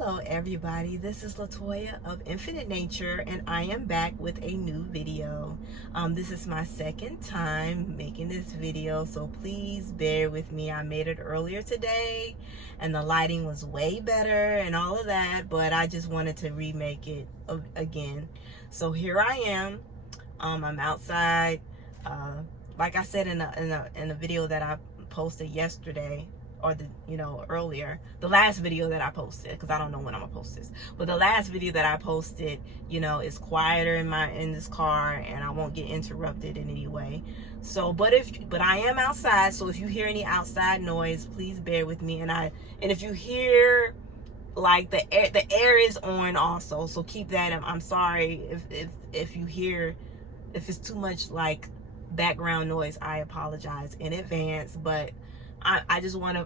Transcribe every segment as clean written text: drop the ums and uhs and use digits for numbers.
Hello everybody, this is Latoya of Infinitenature and I am back with a new video. This is my second time making this video, so please bear with me. I made it earlier today and the lighting was way better and all of that, but I just wanted to remake it again. So here I am. I'm outside. Like I said in a video that I posted yesterday, or earlier, the last video that I posted, because I don't know when I'm gonna post this, but the last video that I posted, is quieter in this car and I won't get interrupted in any way. So but I am outside, so if you hear any outside noise, please bear with me. And if you hear like the air is on also, so keep that. I'm sorry if you hear, if it's too much like background noise, I apologize in advance, but I just want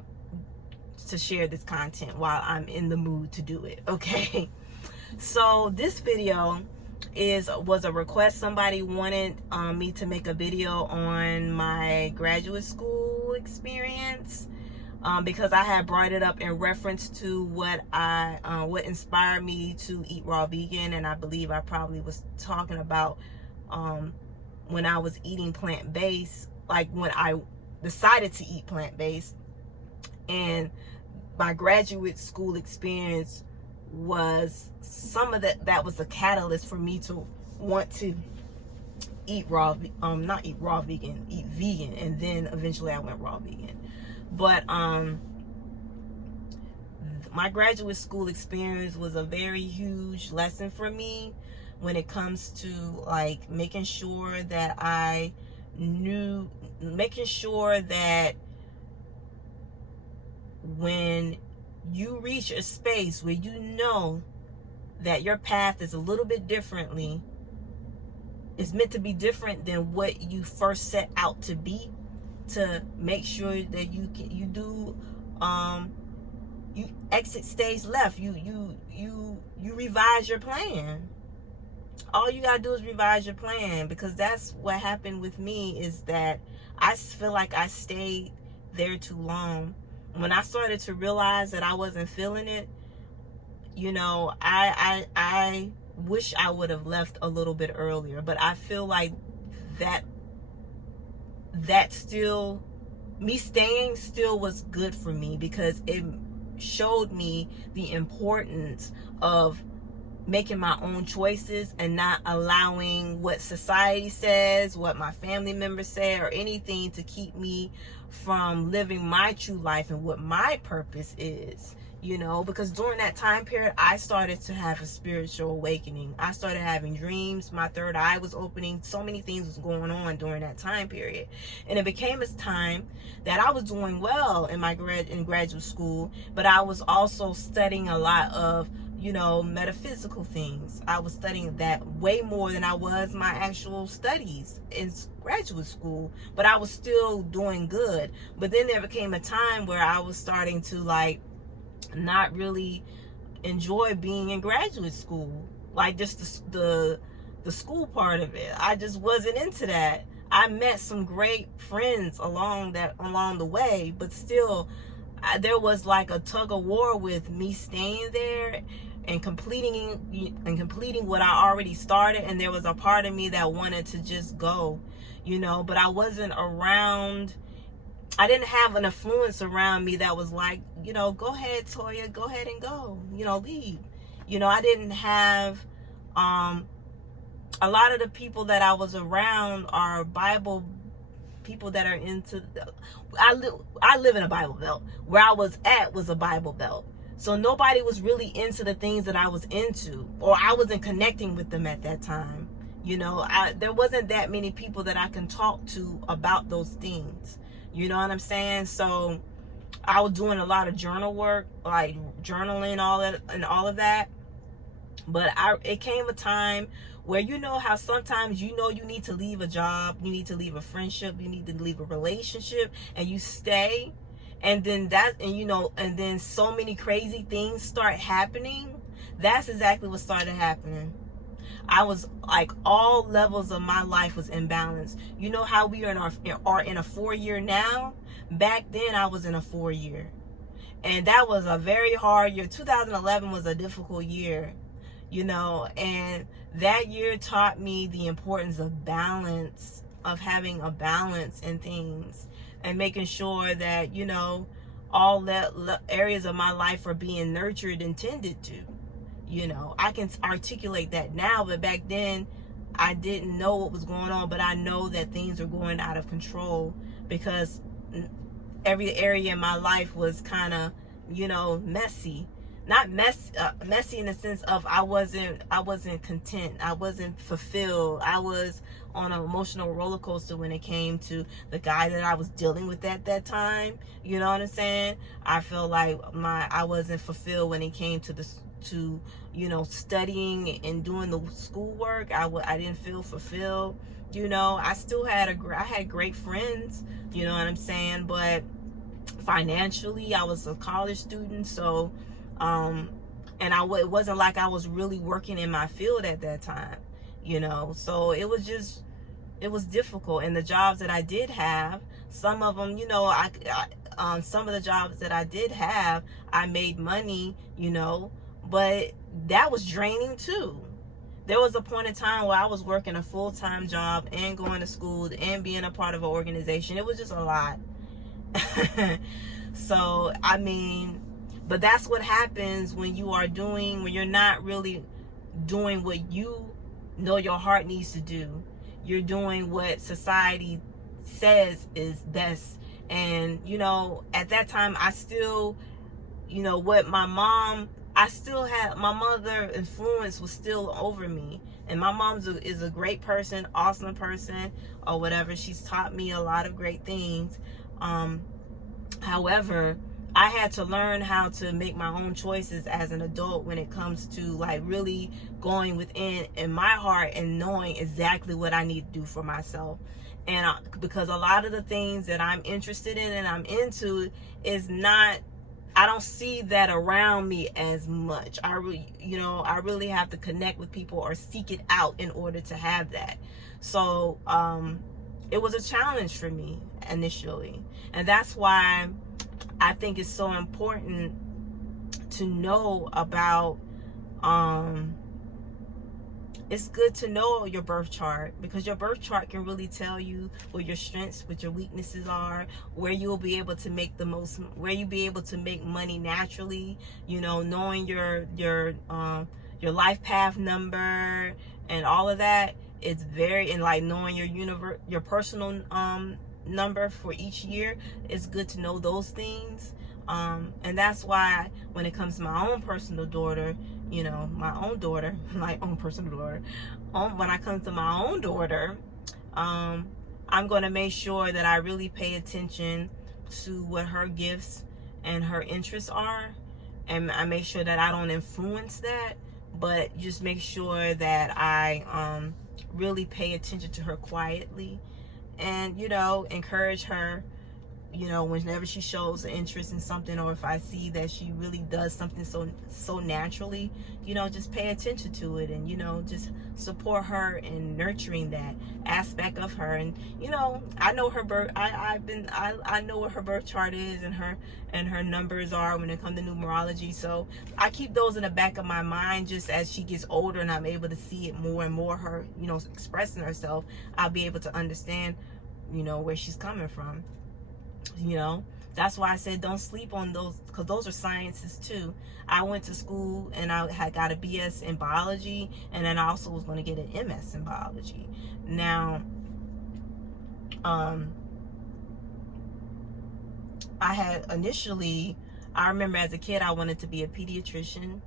to share this content while I'm in the mood to do it, okay? So this video was a request. Somebody wanted me to make a video on my graduate school experience, because I had brought it up in reference to what inspired me to eat raw vegan, and I believe I probably was talking about when I was eating plant-based, like when I decided to eat plant-based. And my graduate school experience was some of that was a catalyst for me to want to eat not eat raw vegan, eat vegan, and then eventually I went raw vegan. But my graduate school experience was a very huge lesson for me when it comes to like making sure that when you reach a space where you know that your path is a little bit differently, it's meant to be different than what you first set out to be, to make sure that you exit stage left, you revise your plan. All you gotta do is revise your plan, because that's what happened with me, is that I feel like I stayed there too long. When I started to realize that I wasn't feeling it, I wish I would have left a little bit earlier. But I feel like that still, me staying still was good for me, because it showed me the importance of making my own choices and not allowing what society says, what my family members say, or anything to keep me from living my true life and what my purpose is. Because during that time period, I started to have a spiritual awakening. I started having dreams. My third eye was opening. So many things was going on during that time period. And it became a time that I was doing well in graduate school, but I was also studying a lot of metaphysical things. I was studying that way more than I was my actual studies in graduate school, but I was still doing good. But then there became a time where I was starting to like not really enjoy being in graduate school, like just the school part of it. I just wasn't into that. I met some great friends along the way, but still there was like a tug of war with me staying there and completing what I already started. And there was a part of me that wanted to just go, but I wasn't around. I didn't have an influence around me that was like, go ahead, Toya, go ahead and go, leave. I didn't have, a lot of the people that I was around are Bible people that are into, I live in a Bible belt. Where I was at was a Bible belt. So nobody was really into the things that I was into, or I wasn't connecting with them at that time. There wasn't that many people that I can talk to about those things. You know what I'm saying? So I was doing a lot of journal work, like journaling, all of that. But it came a time where how sometimes you need to leave a job, you need to leave a friendship, you need to leave a relationship, and you stay. And then and then so many crazy things start happening. That's exactly what started happening. I was like, all levels of my life was imbalanced. You know how we are in a 4-year now? Back then I was in a 4-year. And that was a very hard year. 2011 was a difficult year, you know, and that year taught me the importance of balance, of having a balance in things, and making sure that, you know, all that areas of my life are being nurtured and tended to. You know, I can articulate that now, but back then I didn't know what was going on. But I know that things were going out of control because every area in my life was kind of, you know, messy. Not messy in the sense of I wasn't content, I wasn't fulfilled. I was on an emotional roller coaster when it came to the guy that I was dealing with at that time. You know what I'm saying? I feel like I wasn't fulfilled when it came to you know, studying and doing the schoolwork. I didn't feel fulfilled. You know, I still had I had great friends, you know what I'm saying, but financially I was a college student, so and it wasn't like I was really working in my field at that time, you know. So it was difficult. And the jobs that I did have, some of them, you know, some of the jobs that I did have, I made money, you know, but that was draining too. There was a point in time where I was working a full-time job and going to school and being a part of an organization. It was just a lot. So, I mean, but that's what happens when you're not really doing what you know your heart needs to do. You're doing what society says is best. And, you know, at that time, I still, you know, my mother influence was still over me. And my mom is a great person, awesome person, or whatever. She's taught me a lot of great things. However, I had to learn how to make my own choices as an adult when it comes to like really going within in my heart and knowing exactly what I need to do for myself. And because a lot of the things that I'm interested in and I'm into is not, I don't see that around me as much. I really have to connect with people or seek it out in order to have that. So it was a challenge for me initially. And that's why I think it's so important to know about, it's good to know your birth chart, because your birth chart can really tell you what your strengths, what your weaknesses are, where you'll be able to make where you'll be able to make money naturally. You know, knowing your life path number and all of that. It's and like knowing your personal number for each year. It's good to know those things. And that's why when it comes to my own personal daughter, you know, my own personal daughter, when I come to my own daughter, I'm going to make sure that I really pay attention to what her gifts and her interests are. And I make sure that I don't influence that, but just make sure that I really pay attention to her quietly, and, you know, encourage her, you know, whenever she shows interest in something, or if I see that she really does something so naturally, you know, just pay attention to it, and, you know, just support her in nurturing that aspect of her. And, you know, I know her birth, I know what her birth chart is, and her numbers are when it comes to numerology. So I keep those in the back of my mind, just as she gets older and I'm able to see it more and more, her, you know, expressing herself, I'll be able to understand, you know, where she's coming from. You know, that's why I said don't sleep on those, because those are sciences too. I went to school and I had got a BS in biology, and then I also was going to get an MS in biology. Now, I remember as a kid I wanted to be a pediatrician.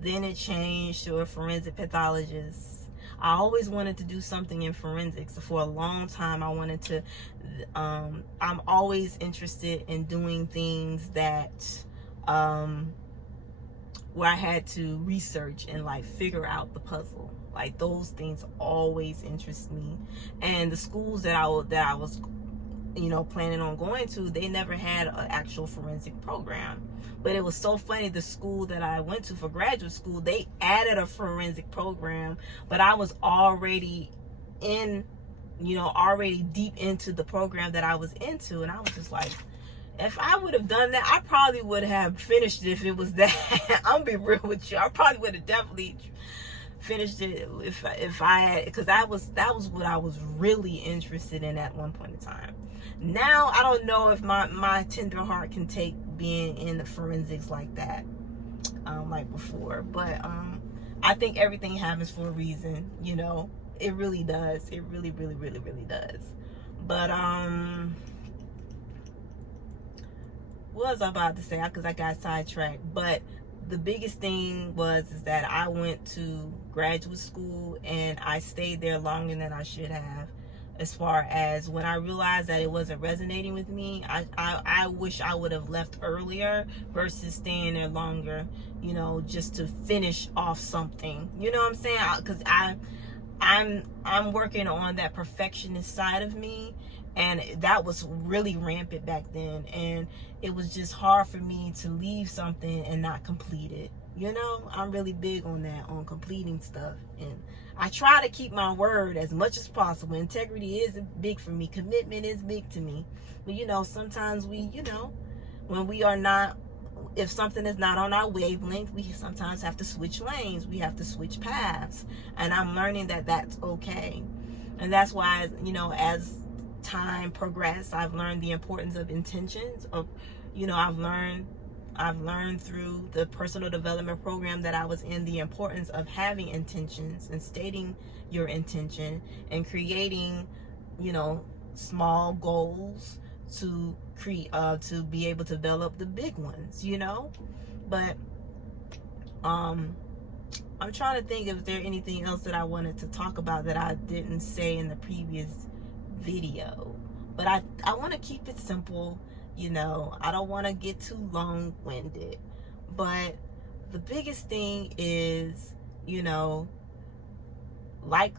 Then it changed to a forensic pathologist. I always wanted to do something in forensics. For a long time, I'm always interested in doing things that, where I had to research and like figure out the puzzle. Like those things always interest me. And the schools that I was, you know, planning on going to, they never had an actual forensic program. But it was so funny, the school that I went to for graduate school, they added a forensic program, but I was already already deep into the program that I was into. And I was just like, If I would have done that, I probably would have finished it if it was that. I'm gonna be real with you. I probably would have definitely finished it if I had, because that was what I was really interested in at one point in time. Now I don't know if my tender heart can take being in the forensics like that, like before. But I think everything happens for a reason. You know, it really does. It really, really, really, really does. But what was I about to say? Because I got sidetracked. But the biggest thing is that I went to graduate school and I stayed there longer than I should have. As far as when I realized that it wasn't resonating with me, I wish I would have left earlier versus staying there longer, you know, just to finish off something. You know what I'm saying? Because I'm working on that perfectionist side of me, and that was really rampant back then, and it was just hard for me to leave something and not complete it. You know, I'm really big on that, on completing stuff, and I try to keep my word as much as possible. Integrity is big for me. Commitment is big to me. But you know, sometimes we, you know, when we are not, if something is not on our wavelength, we sometimes have to switch lanes. We have to switch paths. And I'm learning that that's okay. And that's why, you know, as time progressed, I've learned the importance of intentions. Of, you know, I've learned through the personal development program that I was in the importance of having intentions and stating your intention and creating, you know, small goals to be able to develop the big ones, you know. But I'm trying to think if there anything else that I wanted to talk about that I didn't say in the previous video. But I want to keep it simple, you know. I don't want to get too long-winded. But the biggest thing is, you know, like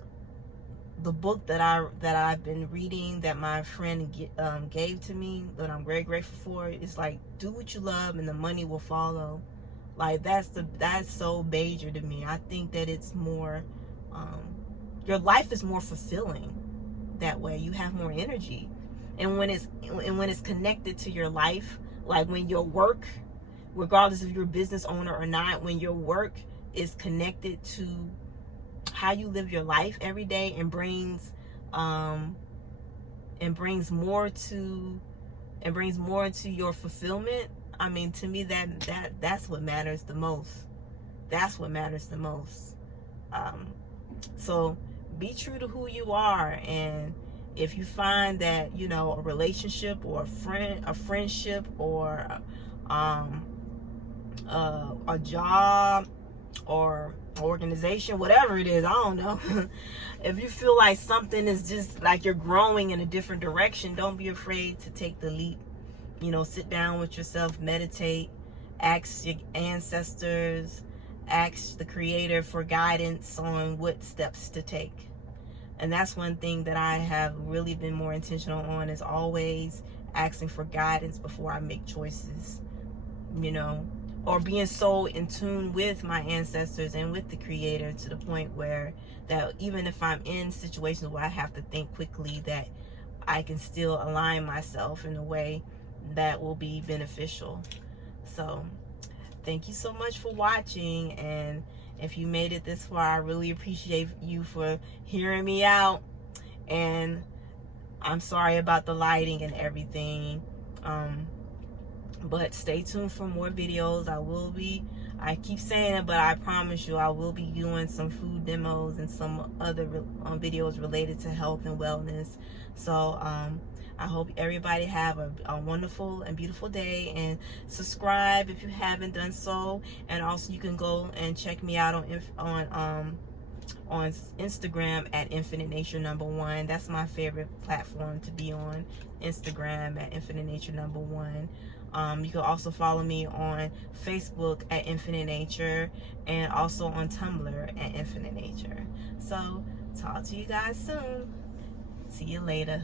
the book that I've been reading that my friend gave to me, that I'm very grateful for, is like, do what you love and the money will follow. Like that's so major to me. I think that it's more, your life is more fulfilling that way. You have more energy, and when it's connected to your life, like when your work, regardless if you're a business owner or not, when your work is connected to how you live your life every day and brings more to your fulfillment. I mean, to me, that's what matters the most. That's what matters the most. So be true to who you are, and if you find that, you know, a relationship or a friendship or a job or organization, whatever it is, I don't know. If you feel like something is just like you're growing in a different direction, don't be afraid to take the leap. You know, sit down with yourself, meditate, ask your ancestors, ask the Creator for guidance on what steps to take. And that's one thing that I have really been more intentional on, is always asking for guidance before I make choices, you know, or being so in tune with my ancestors and with the Creator to the point where that even if I'm in situations where I have to think quickly, that I can still align myself in a way that will be beneficial. So thank you so much for watching, and if you made it this far, I really appreciate you for hearing me out. And I'm sorry about the lighting and everything, but stay tuned for more videos. I keep saying it, but I promise you I will be doing some food demos and some other videos related to health and wellness. So I hope everybody have a wonderful and beautiful day, and subscribe if you haven't done so. And also you can go and check me out on Instagram at Infinitenature 1. That's my favorite platform to be on, Instagram at Infinitenature 1. You can also follow me on Facebook at Infinitenature, and also on Tumblr at Infinitenature. So talk to you guys soon. See you later.